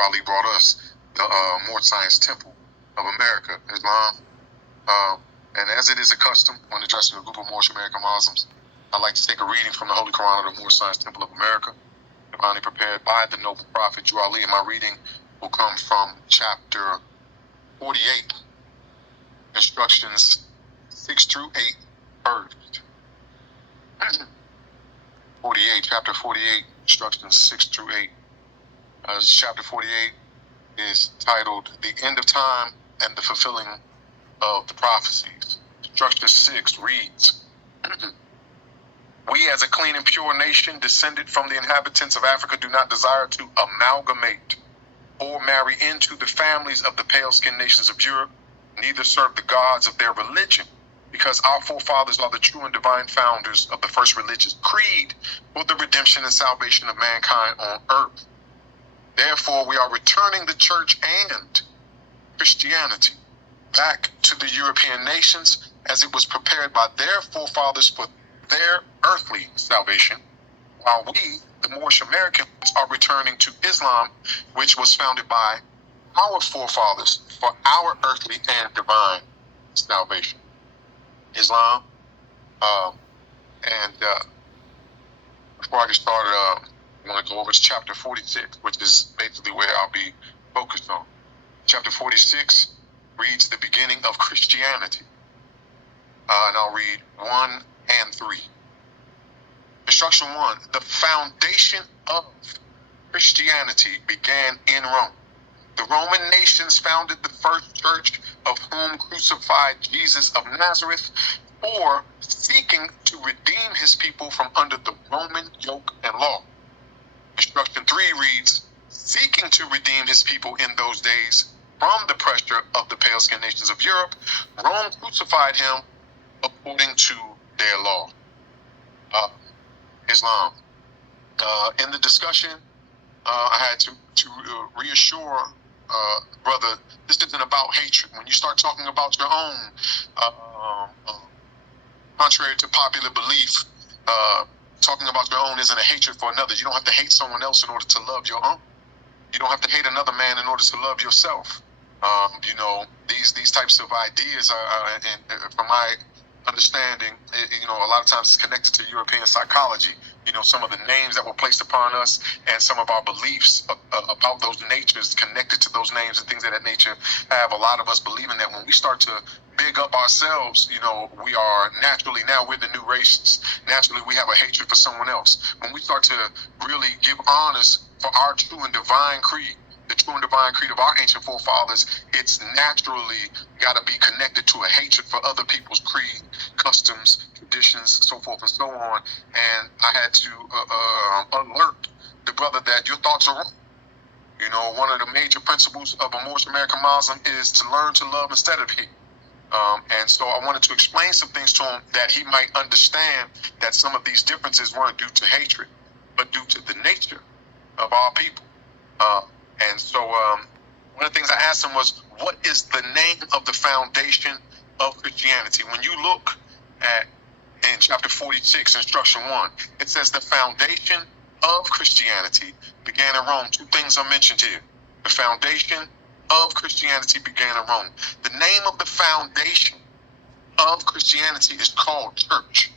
Ali brought us, the More Science Temple of America, Islam. And as it is a custom when addressing a group of Moorish American Muslims, I'd like to take a reading from the Holy Quran of the More Science Temple of America, divinely prepared by the noble prophet Drew Ali. And my reading will come from chapter 48, instructions 6 through 8, first. 48, chapter 48, instructions 6 through 8. Chapter 48 is titled The End of Time and the Fulfilling of the Prophecies. Instruction 6 reads, We as a clean and pure nation descended from the inhabitants of Africa do not desire to amalgamate or marry into the families of the pale-skinned nations of Europe, neither serve the gods of their religion, because our forefathers are the true and divine founders of the first religious creed for the redemption and salvation of mankind on earth. Therefore, we are returning the church and Christianity back to the European nations as it was prepared by their forefathers for their earthly salvation, while we, the Moorish Americans, are returning to Islam, which was founded by our forefathers for our earthly and divine salvation. Islam, before I get started, I want to go over to chapter 46, which is basically where I'll be focused on. Chapter 46 reads the beginning of Christianity, and I'll read 1 and 3. Instruction 1, the foundation of Christianity began in Rome. The Roman nations founded the first church, of whom crucified Jesus of Nazareth, for seeking to redeem his people from under the Roman yoke and law. Instruction 3 reads, seeking to redeem his people in those days from the pressure of the pale-skinned nations of Europe, Rome crucified him according to their law. Islam. In the discussion, I had to reassure brother, this isn't about hatred. When you start talking about your own, contrary to popular belief, talking about your own isn't a hatred for another. You don't have to hate someone else in order to love your own. You don't have to hate another man in order to love yourself. These types of ideas are, from my understanding, a lot of times it's connected to European psychology. Some of the names that were placed upon us and some of our beliefs about those natures connected to those names and things of that nature have a lot of us believing that when we start to big up ourselves, we are naturally, now we're the new races. Naturally, we have a hatred for someone else. When we start to really give honors for our true and divine creed, the true and divine creed of our ancient forefathers, it's naturally got to be connected to a hatred for other people's creed, customs, traditions, so forth and so on. And I had to alert the brother that your thoughts are wrong. One of the major principles of a Moorish American Muslim is to learn to love instead of hate. And so I wanted to explain some things to him that he might understand that some of these differences weren't due to hatred, but due to the nature of our people. And so one of the things I asked him was, what is the name of the foundation of Christianity? When you look at in chapter 46, instruction 1, it says the foundation of Christianity began in Rome. Two things are mentioned here. The foundation of Christianity began in Rome. The name of the foundation of Christianity is called church.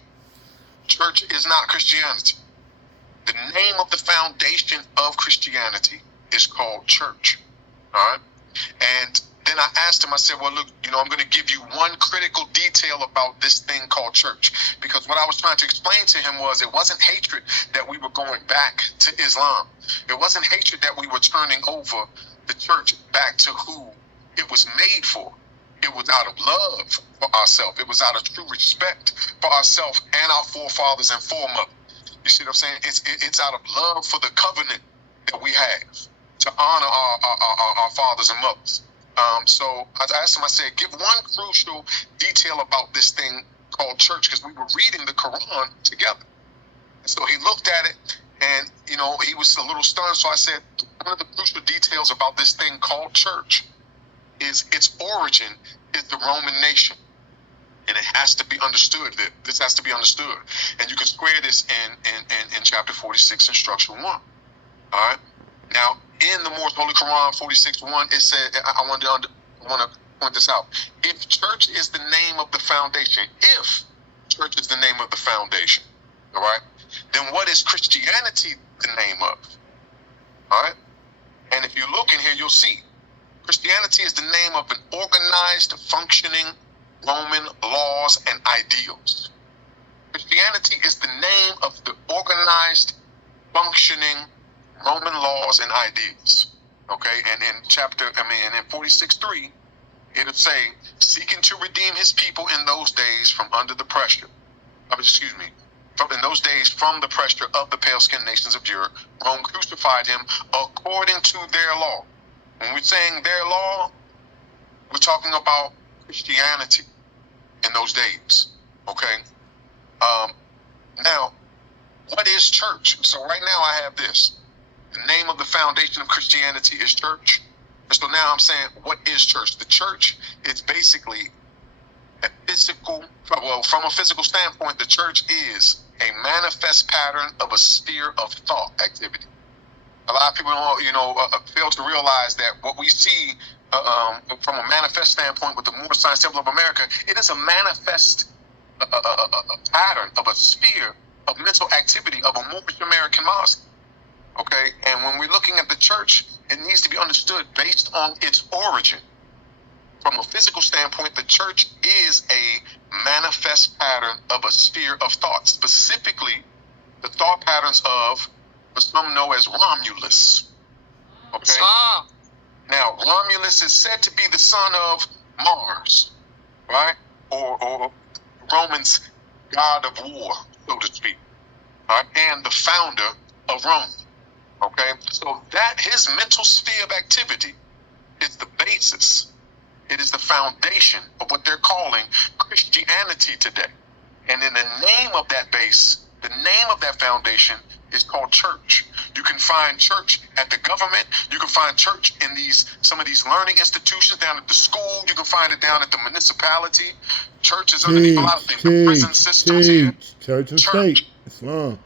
Church is not Christianity. The name of the foundation of Christianity is called church. All right. And then I asked him, I said, well, look, I'm going to give you one critical detail about this thing called church. Because what I was trying to explain to him was it wasn't hatred that we were going back to Islam. It wasn't hatred that we were turning over the church back to who it was made for. It was out of love for ourselves. It was out of true respect for ourselves and our forefathers and foremothers. You see what I'm saying? It's out of love for the covenant that we have to honor our fathers and mothers. So I asked him, I said, give one crucial detail about this thing called church, because we were reading the Quran together. And so he looked at it and, he was a little stunned. So I said, one of the crucial details about this thing called church is its origin is the Roman nation. And it has to be understood. This has to be understood. And you can square this in chapter 46, instruction 1. All right. Now, in the Most Holy Quran 46:1, it said, I want to point this out. If church is the name of the foundation, if church is the name of the foundation, all right, then what is Christianity the name of? All right? And if you look in here, you'll see Christianity is the name of an organized, functioning Roman laws and ideals. Christianity is the name of the organized, functioning Roman laws and ideals. Okay, and in in 46:3, it'll say, seeking to redeem his people in those days from under the pressure. In those days from the pressure of the pale-skinned nations of Europe, Rome crucified him according to their law. When we're saying their law, we're talking about Christianity in those days. Okay. Now, what is church? So right now I have this. The name of the foundation of Christianity is church. And so now I'm saying, what is church? The church is basically a physical, from a physical standpoint, the church is a manifest pattern of a sphere of thought activity. A lot of people fail to realize that what we see from a manifest standpoint with the Moorish Science Temple of America, it is a manifest pattern of a sphere of mental activity of a Moorish American Muslim. Okay, and when we're looking at the church, it needs to be understood based on its origin. From a physical standpoint, the church is a manifest pattern of a sphere of thought, specifically the thought patterns of what some know as Romulus. Okay? Now, Romulus is said to be the son of Mars, right? Or Roman's god of war, so to speak, right? And the founder of Rome. Okay? So that his mental sphere of activity is the basis. It is the foundation of what they're calling Christianity today. And in the name of that base, the name of that foundation is called church. You can find church at the government. You can find church in some of these learning institutions down at the school. You can find it down at the municipality. Church is underneath a lot of things. The prison systems here. Church and state. Islam.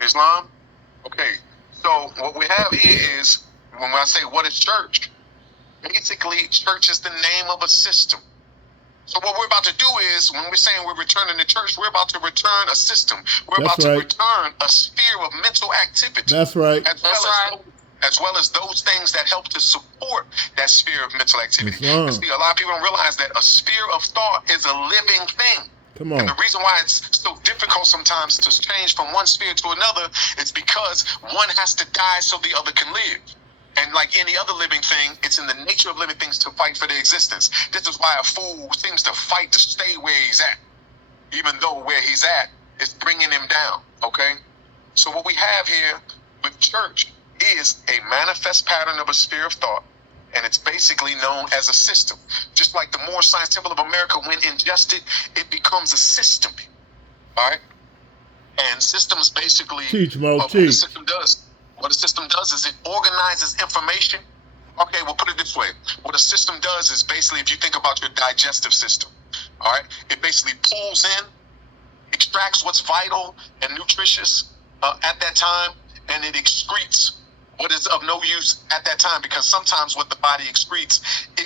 Islam? Okay. So what we have here is, when I say what is church, basically church is the name of a system. So what we're about to do is, when we're saying we're returning to church, we're about to return a system. We're about to return a sphere of mental activity. That's right. As well as those things that help to support that sphere of mental activity. See, a lot of people don't realize that a sphere of thought is a living thing. Come on. And the reason why it's so difficult sometimes to change from one sphere to another is because one has to die so the other can live. And like any other living thing, it's in the nature of living things to fight for their existence. This is why a fool seems to fight to stay where he's at, even though where he's at is bringing him down, okay? So what we have here with church is a manifest pattern of a sphere of thought, and it's basically known as a system. Just like the Moorish Science Temple of America, when ingested, it becomes a system, all right? And systems basically, what the system does. What a system does is it organizes information. Okay, we'll put it this way. What a system does is basically, if you think about your digestive system, all right, it basically pulls in, extracts what's vital and nutritious at that time, and it excretes what is of no use at that time, because sometimes what the body excretes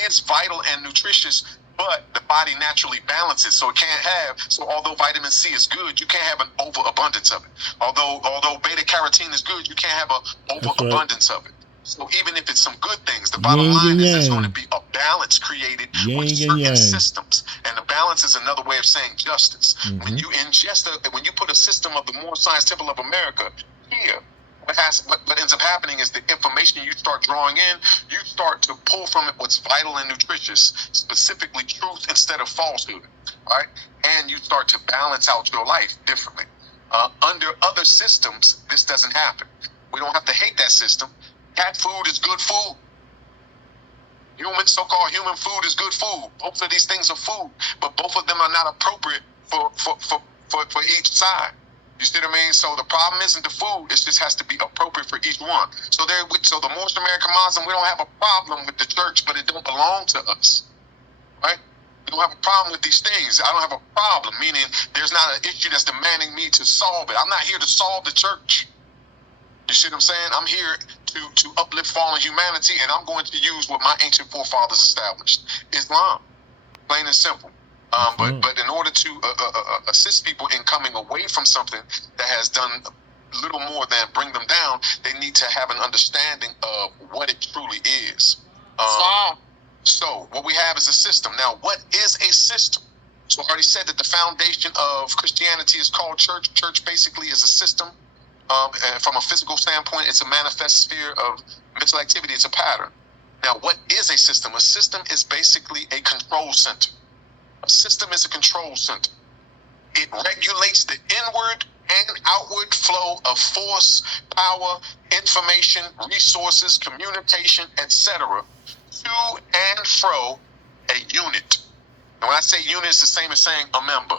is vital and nutritious, but the body naturally balances, so it can't have. So although vitamin C is good, you can't have an overabundance of it. Although beta carotene is good, you can't have an overabundance of it. So even if it's some good things, the bottom line is there's going to be a balance created with certain systems, and the balance is another way of saying justice. When you when you put a system of the Moorish Science Temple of America here, what ends up happening is the information you start drawing in, you start to pull from it what's vital and nutritious, specifically truth instead of falsehood, all right? And you start to balance out your life differently. Under other systems, this doesn't happen. We don't have to hate that system. Cat food is good food. So-called human food is good food. Both of these things are food, but both of them are not appropriate for each side. You see what I mean? So the problem isn't the food; it just has to be appropriate for each one. So the Moorish American Muslim, we don't have a problem with the church, but it don't belong to us, right? We don't have a problem with these things. I don't have a problem, meaning there's not an issue that's demanding me to solve it. I'm not here to solve the church. You see what I'm saying? I'm here to uplift fallen humanity, and I'm going to use what my ancient forefathers established: Islam, plain and simple. But in order to assist people in coming away from something that has done little more than bring them down, they need to have an understanding of what it truly is. So what we have is a system. Now, what is a system? So I already said that the foundation of Christianity is called church. Church basically is a system. And from a physical standpoint, it's a manifest sphere of mental activity. It's a pattern. Now, what is a system? A system is basically a control center. A system is a control center. It regulates the inward and outward flow of force, power, information, resources, communication, etc. to and fro a unit. And when I say unit, it's the same as saying a member.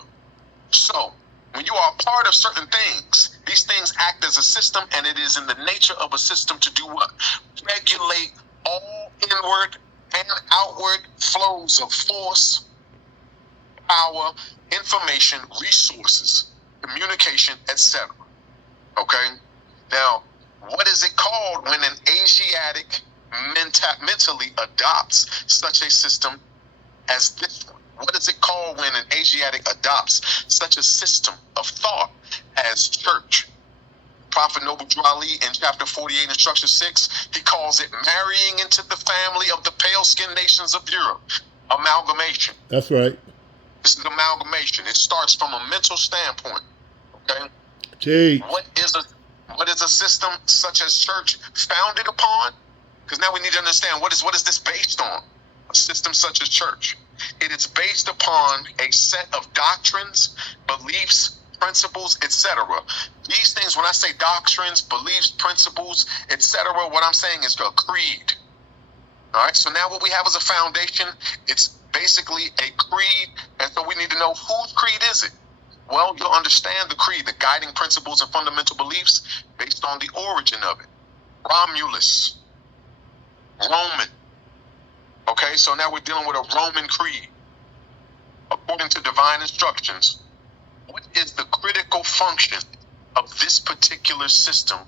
So, when you are a part of certain things, these things act as a system, and it is in the nature of a system to do what? Regulate all inward and outward flows of force, power, information, resources, communication, etc. Okay? Now, what is it called when an Asiatic mentally adopts such a system as this one? What is it called when an Asiatic adopts such a system of thought as church? Prophet Noble Drew Ali in chapter 48, instruction 6, he calls it marrying into the family of the pale-skinned nations of Europe. Amalgamation. That's right. This is amalgamation. It starts from a mental standpoint. Okay? Teach. What is a system such as church founded upon? Because now we need to understand what is this based on? A system such as church. It is based upon a set of doctrines, beliefs, principles, etc. These things, when I say doctrines, beliefs, principles, etc., what I'm saying is a creed. All right, so now what we have as a foundation, it's basically a creed, and so we need to know whose creed is it? Well, you'll understand the creed, the guiding principles and fundamental beliefs based on the origin of it. Romulus, Roman. Okay, so now we're dealing with a Roman creed. According to divine instructions, what is the critical function of this particular system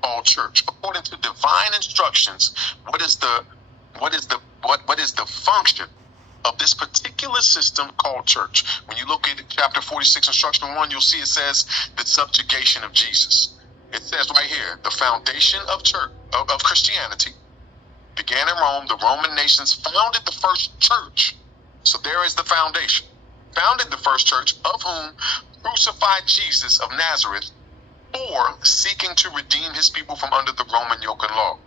called church? According to divine instructions, what is the function of this particular system called church? When you look at chapter 46, instruction 1, you'll see it says the subjugation of Jesus. It says right here, the foundation of church of Christianity began in Rome. The Roman nations founded the first church. So there is the foundation. Founded the first church, of whom crucified Jesus of Nazareth for seeking to redeem his people from under the Roman yoke and law.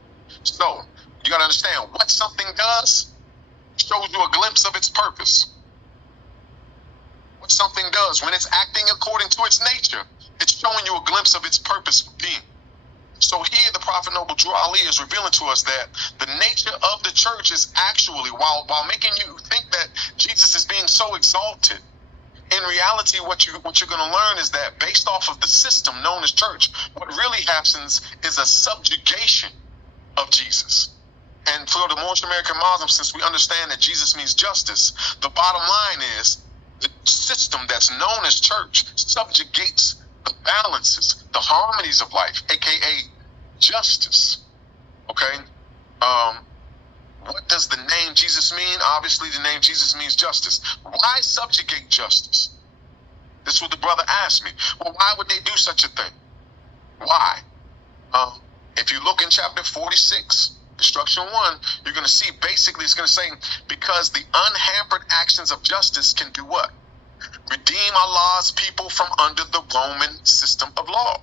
So you got to understand what something does shows you a glimpse of its purpose. What something does when it's acting according to its nature, it's showing you a glimpse of its purpose for being. So here the Prophet Noble Drew Ali is revealing to us that the nature of the church is actually, while making you think that Jesus is being so exalted, in reality what you're going to learn is that based off of the system known as church, what really happens is a subjugation of Jesus. And for the most American Muslims, since we understand that Jesus means justice, the bottom line is the system that's known as church subjugates the balances, the harmonies of life, aka justice. Okay? What does the name Jesus mean? Obviously, the name Jesus means justice. Why subjugate justice? This is what the brother asked me. Well, why would they do such a thing? Why? If you look in chapter 46, instruction 1, you're going to see basically it's going to say, because the unhampered actions of justice can do what? Redeem Allah's people from under the Roman system of law.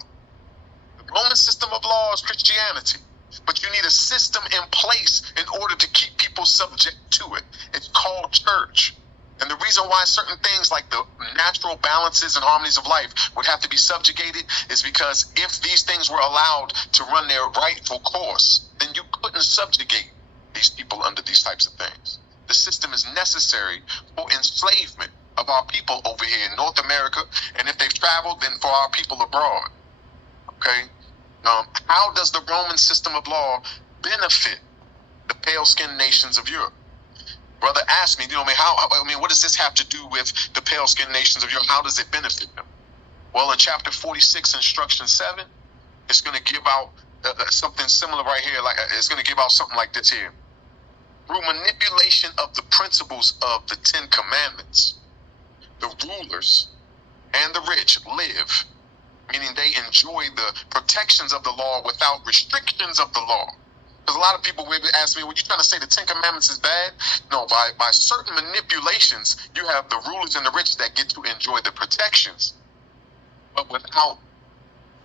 The Roman system of law is Christianity, but you need a system in place in order to keep people subject to it. It's called church. And the reason why certain things like the natural balances and harmonies of life would have to be subjugated is because if these things were allowed to run their rightful course, then you couldn't subjugate these people under these types of things. The system is necessary for enslavement of our people over here in North America, and if they've traveled, then for our people abroad. Okay? How does the Roman system of law benefit the pale-skinned nations of Europe? Brother asked me, what does this have to do with the pale-skinned nations of Europe? How does it benefit them? Well, in chapter 46, instruction 7, it's going to give out something similar right here. Like it's going to give out something like this here. Through manipulation of the principles of the Ten Commandments, the rulers and the rich live, meaning they enjoy the protections of the law without restrictions of the law. Because a lot of people will ask me, well, you trying to say the Ten Commandments is bad? No, by certain manipulations, you have the rulers and the rich that get to enjoy the protections, but without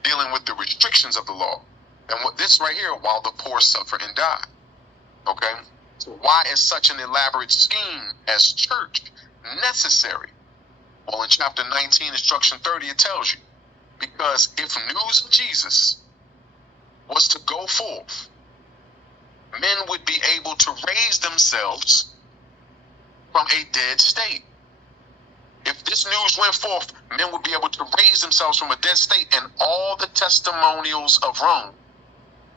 dealing with the restrictions of the law. And what this right here, while the poor suffer and die. Okay? So why is such an elaborate scheme as church necessary? Well, in chapter 19, instruction 30, it tells you. Because if news of Jesus was to go forth, men would be able to raise themselves from a dead state. If this news went forth, men would be able to raise themselves from a dead state, and all the testimonials of Rome,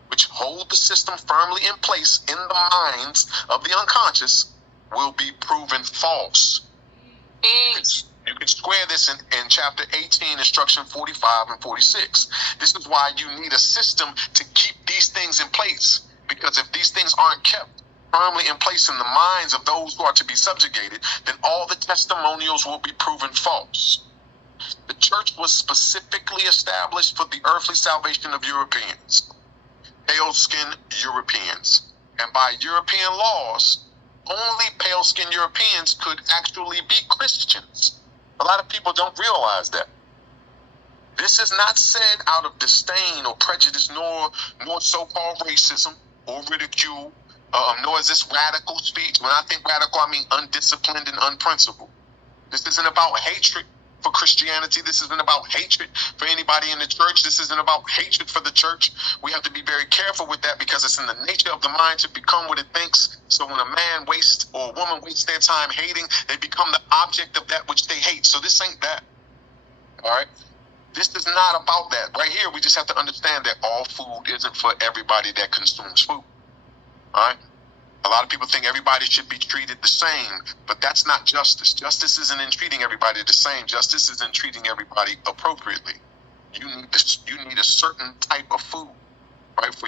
which hold the system firmly in place in the minds of the unconscious, will be proven false. You can square this in chapter 18, instruction 45 and 46. This is why you need a system to keep these things in place. Because if these things aren't kept firmly in place in the minds of those who are to be subjugated, then all the testimonials will be proven false. The church was specifically established for the earthly salvation of Europeans, pale-skinned Europeans. And by European laws, only pale-skinned Europeans could actually be Christians. A lot of people don't realize that. This is not said out of disdain or prejudice, nor so-called racism or ridicule, nor is this radical speech. When I think radical, I mean undisciplined and unprincipled. This isn't about hatred for Christianity. This isn't about hatred for anybody in the church. This isn't about hatred for the church. We have to be very careful with that because it's in the nature of the mind to become what it thinks. So when a man wastes or a woman wastes their time hating, they become the object of that which they hate. So this ain't that. All right? This is not about that. Right here, we just have to understand that all food isn't for everybody that consumes food. All right? A lot of people think everybody should be treated the same, but that's not justice. Justice isn't in treating everybody the same. Justice is in treating everybody appropriately. You need a certain type of food, right? For